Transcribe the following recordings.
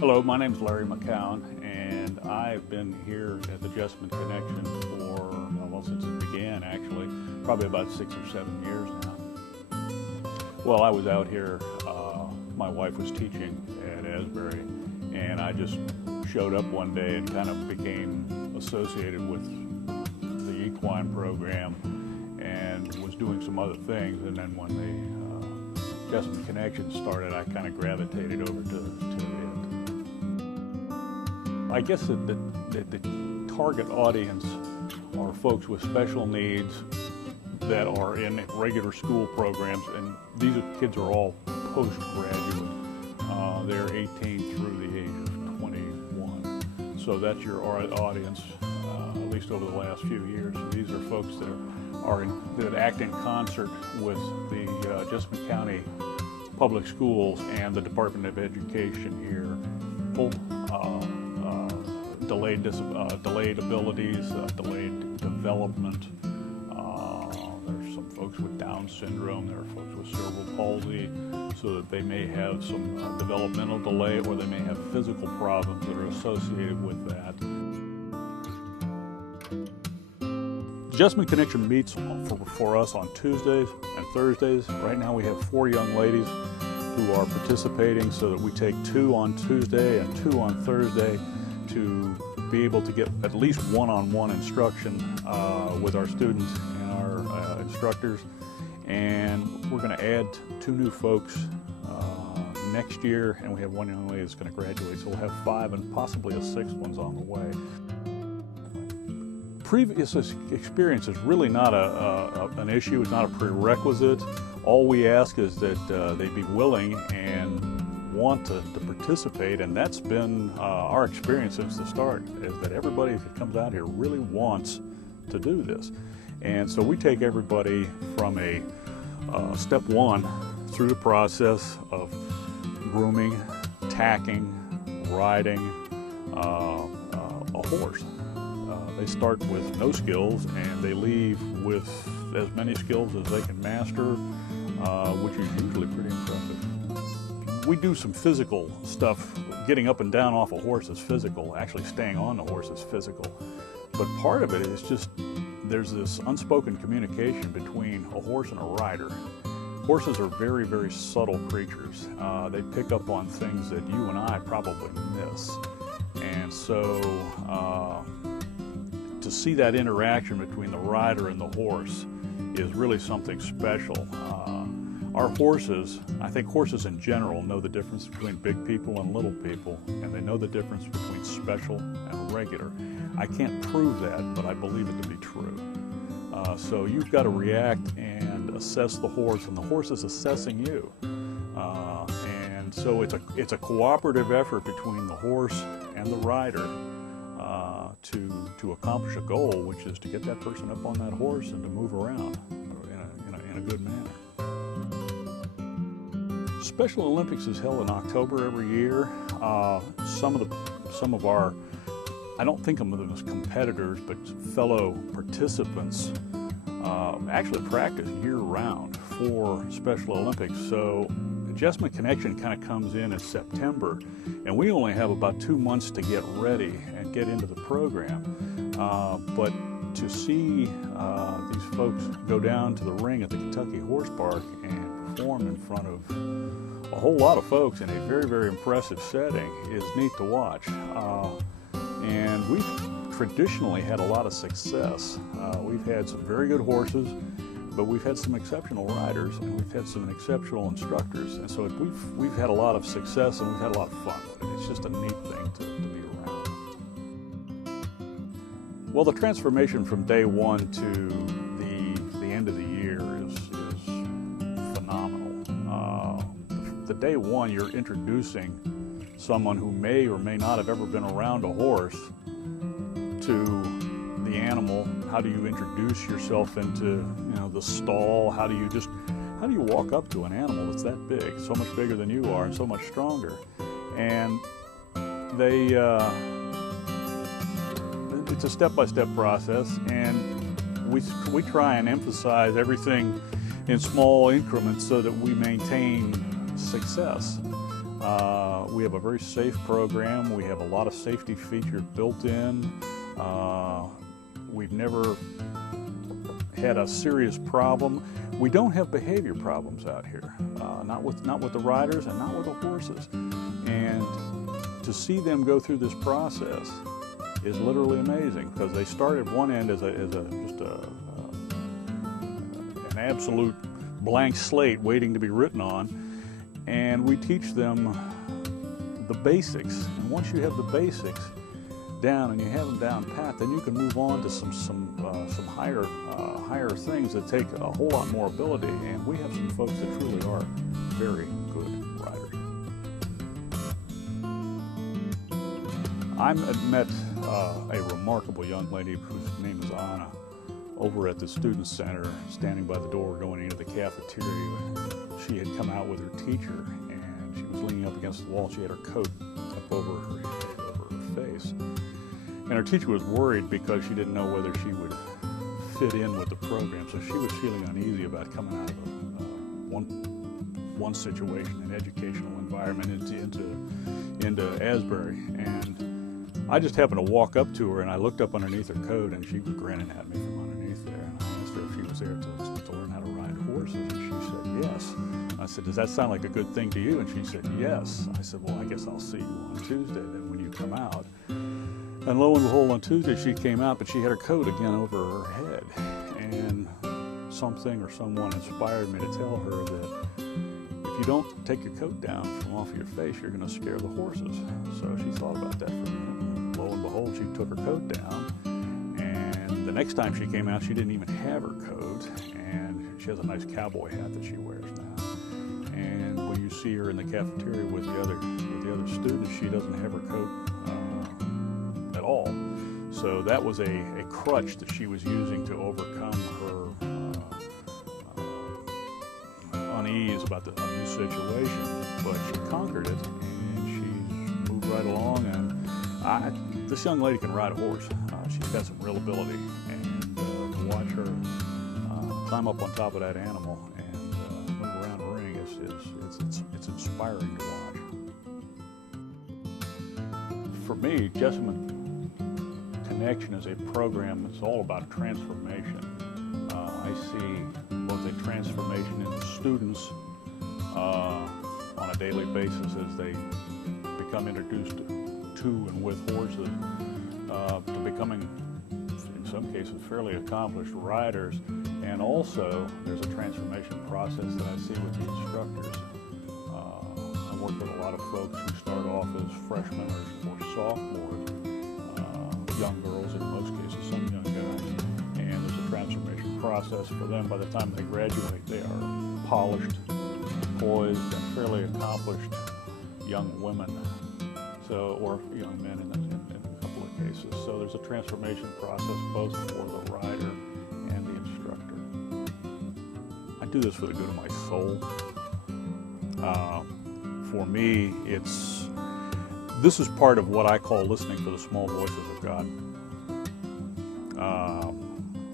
Hello, my name is Larry McCown, and I've been here at the Jessamine Connection for, well, since it began actually, probably about 6 or 7 years now. Well, I was out here, my wife was teaching at Asbury, and I just showed up one day and kind of became associated with the equine program and was doing some other things, and then when the Jessamine Connection started, I kind of gravitated over to it. I guess that the target audience are folks with special needs that are in regular school programs, and these kids are all postgraduate. They're 18 through the age of 21. So that's your audience, at least over the last few years. These are folks that act in concert with the Jessamine County Public Schools and the Department of Education here. Delayed abilities, delayed development. There's some folks with Down syndrome, there are folks with cerebral palsy, so that they may have some developmental delay, or they may have physical problems that are associated with that. Jessamine Connection meets for us on Tuesdays and Thursdays. Right now we have 4 young ladies who are participating, so that we take 2 on Tuesday and 2 on Thursday to be able to get at least one-on-one instruction with our students and our instructors. And we're going to add 2 new folks next year, and we have 1 young lady that's going to graduate, so we'll have 5, and possibly a 6th one's on the way. Previous experience is really not an issue, it's not a prerequisite. All we ask is that they be willing and want to participate, and that's been our experience since the start, is that everybody that comes out here really wants to do this. And so we take everybody from a step 1 through the process of grooming, tacking, riding a horse. They start with no skills, and they leave with as many skills as they can master, which is usually pretty impressive. We do some physical stuff. Getting up and down off a horse is physical. Actually staying on the horse is physical. But part of it is just there's this unspoken communication between a horse and a rider. Horses are very, very subtle creatures. They pick up on things that you and I probably miss. And so to see that interaction between the rider and the horse is really something special. Our horses, I think horses in general, know the difference between big people and little people, and they know the difference between special and regular. I can't prove that, but I believe it to be true. So you've got to react and assess the horse, and the horse is assessing you. And so it's a cooperative effort between the horse and the rider to accomplish a goal, which is to get that person up on that horse and to move around in a good manner. Special Olympics is held in October every year. Some of our, I don't think of them as competitors, but fellow participants actually practice year-round for Special Olympics. So the Jessamine Connection kind of comes in September, and we only have about 2 months to get ready and get into the program. But to see these folks go down to the ring at the Kentucky Horse Park and perform in front of a whole lot of folks in a very, very impressive setting is neat to watch. And we've traditionally had a lot of success. We've had some very good horses, but we've had some exceptional riders, and we've had some exceptional instructors. And so we've had a lot of success, and we've had a lot of fun with it. It's just a neat thing to be around. Well, the transformation from day 1 to the end of the year is phenomenal. The day 1, you're introducing someone who may or may not have ever been around a horse to the animal. How do you introduce yourself into the stall? How do you walk up to an animal that's that big, so much bigger than you are and so much stronger? And it's a step-by-step process, and we try and emphasize everything in small increments so that we maintain success. We have a very safe program. We have a lot of safety features built in. We've never had a serious problem. We don't have behavior problems out here, not with the riders and not with the horses. And to see them go through this process is literally amazing, because they start at one end as an absolute blank slate waiting to be written on, and we teach them the basics. And once you have the basics down and you have them down pat, then you can move on to some higher things that take a whole lot more ability. And we have some folks that truly are very good riders. I met a remarkable young lady whose name is Anna over at the Student Center, standing by the door going into the cafeteria. She had come out with her teacher, and she was leaning up against the wall. She had her coat up over her head, over her face. And her teacher was worried because she didn't know whether she would fit in with the program. So she was feeling uneasy about coming out of one situation, an educational environment, into Asbury. And I just happened to walk up to her, and I looked up underneath her coat, and she was grinning at me from underneath there. And I asked her if she was there to learn how to ride horses, and she said yes. I said, does that sound like a good thing to you? And she said yes. I said, well, I guess I'll see you on Tuesday then when you come out. And lo and behold, on Tuesday she came out, but she had her coat again over her head. And something or someone inspired me to tell her that if you don't take your coat down from off your face, you're going to scare the horses. So she thought about that for a minute. And lo and behold, she took her coat down. And the next time she came out, she didn't even have her coat. And she has a nice cowboy hat that she wears now. And when you see her in the cafeteria with the other students, she doesn't have her coat at all. So that was a crutch that she was using to overcome her unease about the new situation. But she conquered it, and she's moved right along. And this young lady can ride a horse. She's got some real ability, and to watch her climb up on top of that animal and move around the ring it's inspiring to watch. For me, Jessamine Connection is a program that's all about transformation. I see both a transformation in the students on a daily basis as they become introduced to and with horses, to becoming, in some cases, fairly accomplished riders. And also, there's a transformation process that I see with the instructors. I work with a lot of folks who start off as freshmen or sophomores, young girls in most cases, some young guys, and there's a transformation process for them. By the time they graduate, they are polished, poised, and fairly accomplished young women, or young men in a couple of cases. So there's a transformation process both for the rider and the instructor. I do this for the good of my soul. For me, this is part of what I call listening for the small voices of God.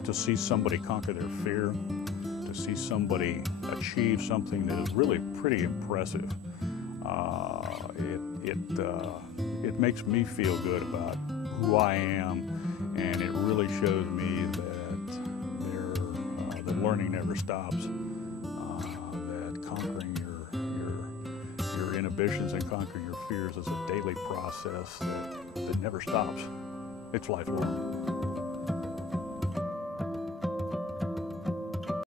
To see somebody conquer their fear, to see somebody achieve something that is really pretty impressive, it makes me feel good about who I am, and it really shows me that learning never stops, that conquering your inhibitions and conquering your fears is a daily process that never stops. It's lifelong.